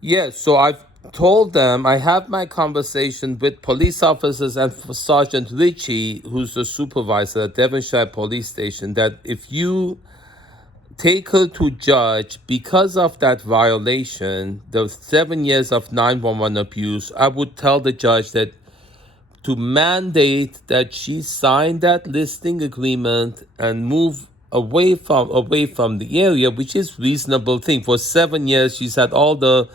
Yes, so I've told them I have my conversation with police officers and Sergeant Ritchie, who's the supervisor at Devonshire Police Station, that if you take her to judge because of that violation, the 7 years of 911 abuse, I would tell the judge that to mandate that she sign that listing agreement and move away from the area, which is reasonable thing. For 7 years, she's had all the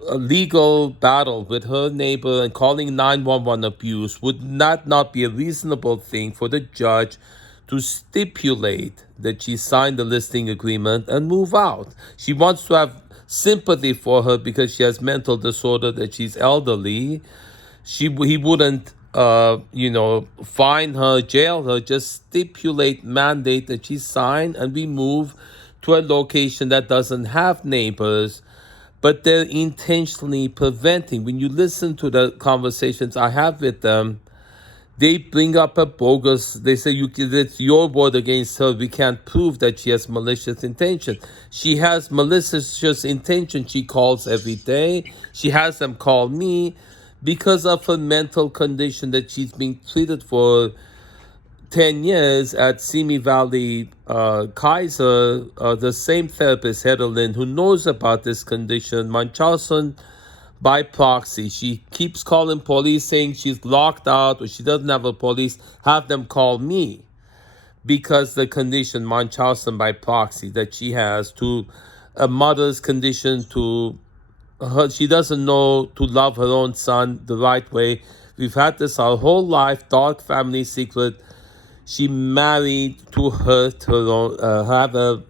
legal battle with her neighbor, and calling 911 abuse would not be a reasonable thing for the judge to stipulate that she signed the listing agreement and move out. She wants to have sympathy for her because she has mental disorder, that she's elderly. He wouldn't fine her, jail her, just stipulate, mandate that she sign and we move to a location that doesn't have neighbors, but they're intentionally preventing. When you listen to the conversations I have with them, they bring up a bogus. They say it's your word against her. We can't prove that she has malicious intention. She has malicious intention. She calls every day. She has them call me because of her mental condition that she's being treated for 10 years at Simi Valley Kaiser. The same therapist, Heather Lynn, who knows about this condition, Munchausen by proxy. She keeps calling police saying she's locked out or she doesn't have a police. Have them call me because the condition, Munchausen by proxy, that she has, to a mother's condition, to her, she doesn't know to love her own son the right way. We've had this our whole life, dark family secret. She married to hurt her own, have a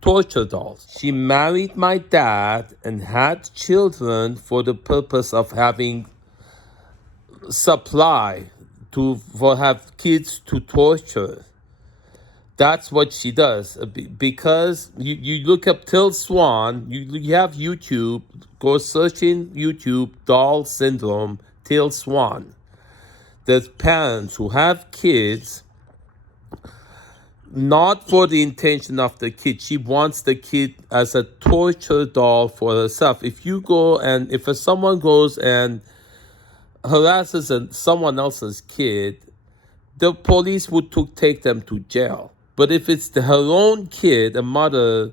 torture dolls. She married my dad and had children for the purpose of having supply to for have kids to torture. That's what she does. Because you look up Till Swan, you have YouTube, go search in YouTube, doll syndrome, Till Swan. There's parents who have kids not for the intention of the kid. She wants the kid as a torture doll for herself. If you go and if someone goes and harasses someone else's kid, the police would take them to jail. But if it's her own kid, a mother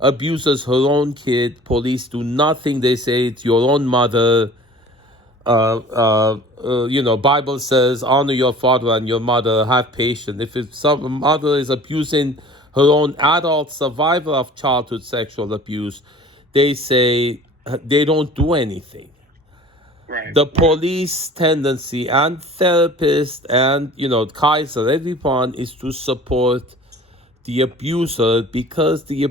abuses her own kid, police do nothing. They say it's your own mother. Bible says, honor your father and your mother, have patience. If some mother is abusing her own adult survivor of childhood sexual abuse, they say they don't do anything. Right. The police tendency and therapists and, Kaiser, everyone is to support the abuser because they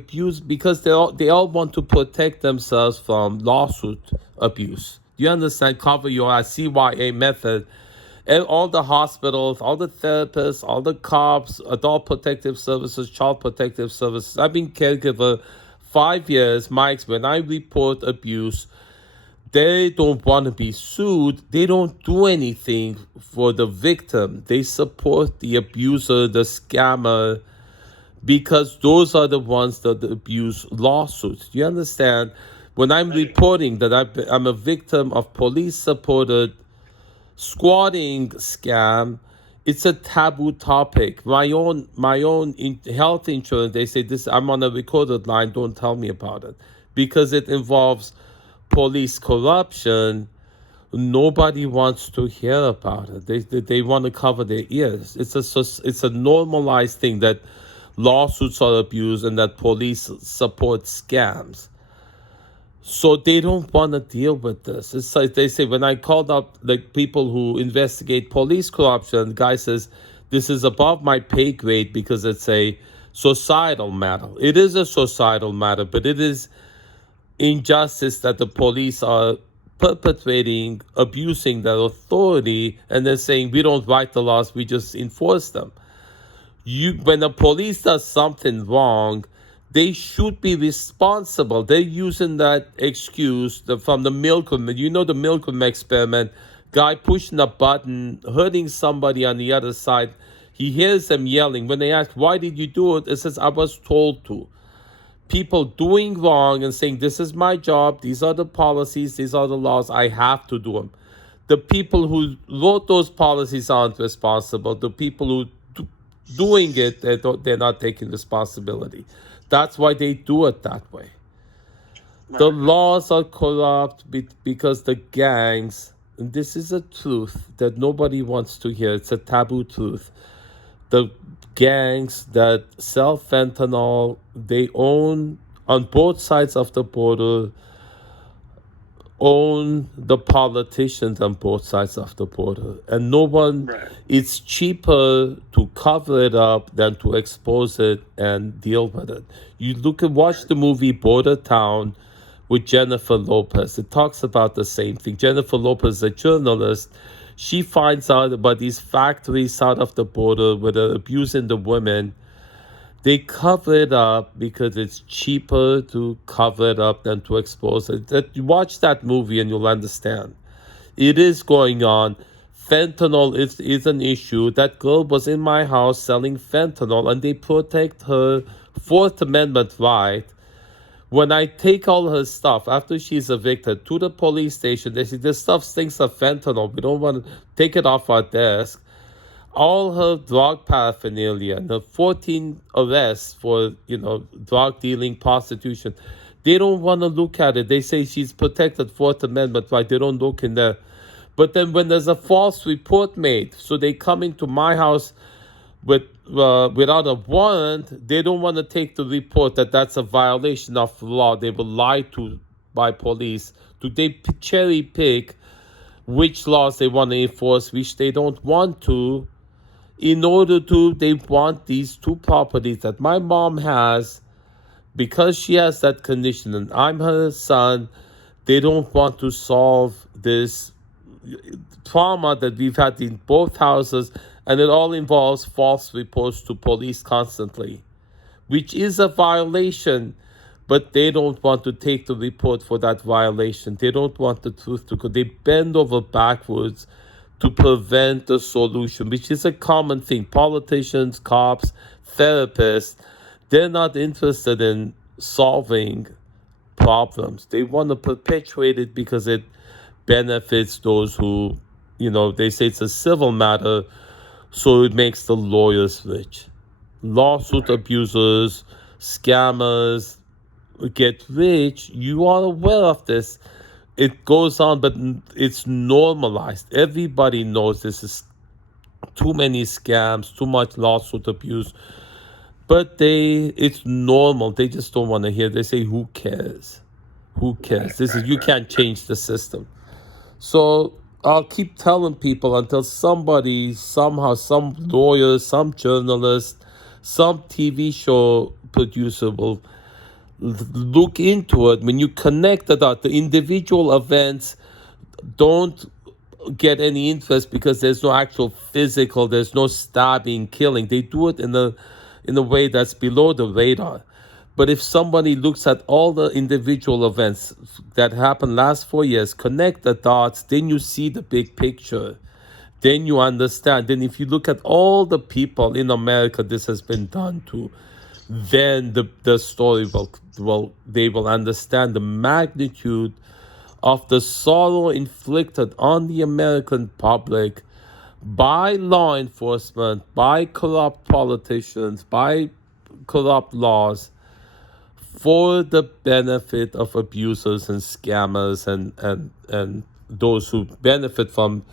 all want to protect themselves from lawsuit abuse. Do you understand? Cover your ass, CYA method. And all the hospitals, all the therapists, all the cops, adult protective services, child protective services. I've been caregiver 5 years. When I report abuse, they don't want to be sued. They don't do anything for the victim. They support the abuser, the scammer, because those are the ones that abuse lawsuits. Do you understand? When I'm reporting that I'm a victim of police-supported squatting scam, it's a taboo topic. My own health insurance, they say this. I'm on a recorded line. Don't tell me about it because it involves police corruption. Nobody wants to hear about it. They want to cover their ears. It's a normalized thing that lawsuits are abused and that police support scams. So they don't want to deal with this. It's like they say, when I called up the people who investigate police corruption, the guy says, this is above my pay grade because it's a societal matter. It is a societal matter, but it is injustice that the police are perpetrating, abusing their authority, and they're saying, we don't write the laws, we just enforce them. When the police does something wrong, they should be responsible. They're using that excuse from the Milgram. The Milgram experiment, guy pushing a button, hurting somebody on the other side. He hears them yelling. When they ask, why did you do it? It says, I was told to. people doing wrong and saying, this is my job, these are the policies, these are the laws, I have to do them. The people who wrote those policies aren't responsible. The people who doing it, they're not taking responsibility. That's why they do it that way. The laws are corrupt because the gangs, and this is a truth that nobody wants to hear, it's a taboo truth. The gangs that sell fentanyl, they own, on both sides of the border, own the politicians on both sides of the border. And no one, it's cheaper to cover it up than to expose it and deal with it. You watch the movie Border Town with Jennifer Lopez. It talks about the same thing. Jennifer Lopez is a journalist. She finds out about these factories south of the border where they're abusing the women. They cover it up because it's cheaper to cover it up than to expose it. You watch that movie and you'll understand. It is going on. Fentanyl is an issue. That girl was in my house selling fentanyl, and they protect her Fourth Amendment right. When I take all her stuff after she's evicted to the police station, they say, this stuff stinks of fentanyl. We don't want to take it off our desk. All her drug paraphernalia and her 14 arrests for, drug dealing, prostitution, they don't want to look at it. They say she's protected Fourth Amendment right. They don't look in there. But then when there's a false report made, so they come into my house without a warrant, they don't want to take the report that's a violation of law. They will lie to by police. They cherry pick which laws they want to enforce, which they don't want to. In order to, they want these two properties that my mom has, because she has that condition and I'm her son. They don't want to solve this trauma that we've had in both houses, and it all involves false reports to police constantly, which is a violation, but they don't want to take the report for that violation. They don't want the truth to go. They bend over backwards to prevent the solution, which is a common thing. Politicians, cops, therapists, they're not interested in solving problems. They want to perpetuate it because it benefits those who, they say it's a civil matter, so it makes the lawyers rich. Lawsuit abusers, scammers get rich. You are aware of this. It goes on, but it's normalized. Everybody knows this is too many scams, too much lawsuit abuse. But it's normal. They just don't want to hear. They say, who cares? Who cares? You can't change the system. So I'll keep telling people until somebody, somehow, some lawyer, some journalist, some TV show producer will look into it. When you connect the individual events don't get any interest because there's no actual physical, there's no stabbing, killing. They do it in a way that's below the radar. But if somebody looks at all the individual events that happened last 4 years, connect the dots, then you see the big picture. Then you understand. Then if you look at all the people in America this has been done to, then the story they will understand the magnitude of the sorrow inflicted on the American public by law enforcement, by corrupt politicians, by corrupt laws, for the benefit of abusers and scammers and those who benefit from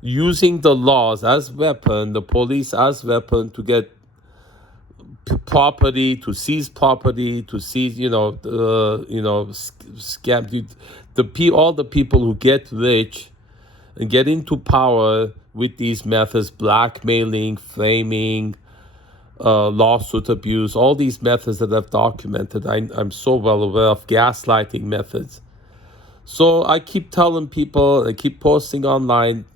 using the laws as weapon, the police as weapon to get property, to seize property, to seize, scam. All the people who get rich and get into power with these methods, blackmailing, framing, lawsuit abuse, all these methods that I've documented, I'm so well aware of, gaslighting methods. So I keep telling people, I keep posting online,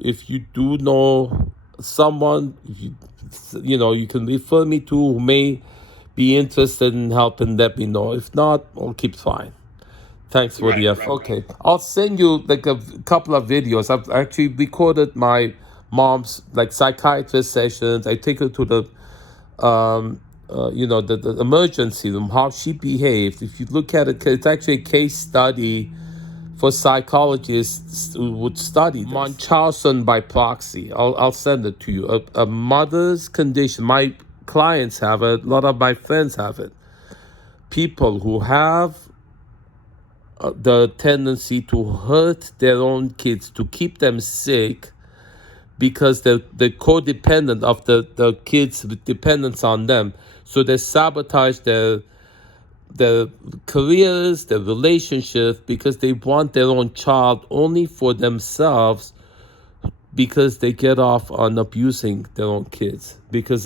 if you do know someone, you can refer me to who may be interested in helping, let me know. If not, I'll keep trying. Thanks for the effort. Okay, I'll send you a couple of videos. I've actually recorded my mom's psychiatrist sessions. I take her to the the emergency room, how she behaved. If you look at it, it's actually a case study for psychologists who would study this. Munchausen by proxy. I'll send it to you. A mother's condition. My clients have it. A lot of my friends have it. People who have the tendency to hurt their own kids, to keep them sick, because they're codependent of the kids' dependence on them. So they sabotage their careers, their relationships, because they want their own child only for themselves, because they get off on abusing their own kids, because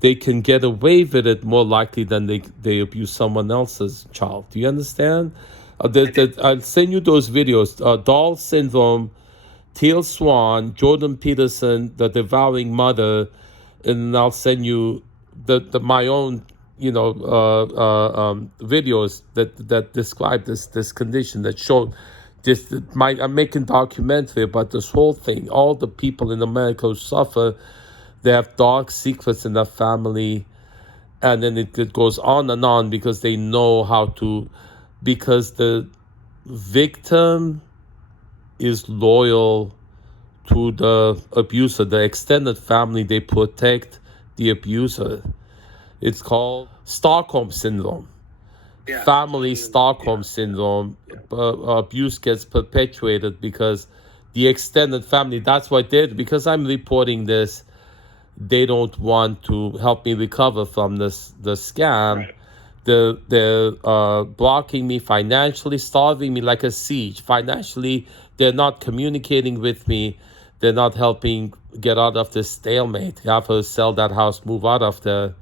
they can get away with it more likely than they abuse someone else's child. Do you understand? I'll send you those videos. Doll Syndrome, Teal Swan, Jordan Peterson, The Devouring Mother, and I'll send you my own videos that describe this condition, that show this. I'm making documentary about this whole thing. All the people in America who suffer, they have dark secrets in their family, and then it goes on and on, because they know how to, because the victim is loyal to the abuser. The extended family, they protect the abuser. It's called Stockholm Syndrome. Yeah. Family Stockholm Syndrome. Abuse gets perpetuated because the extended family, that's what they did. Because I'm reporting this, they don't want to help me recover from the scam. Right. They're blocking me financially, starving me like a siege. Financially, they're not communicating with me. They're not helping get out of this stalemate. Have her sell that house, move out of there,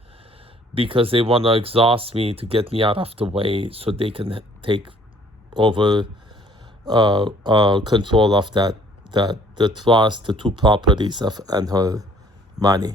because they want to exhaust me to get me out of the way, so they can take over control of the trust, the two properties and her money.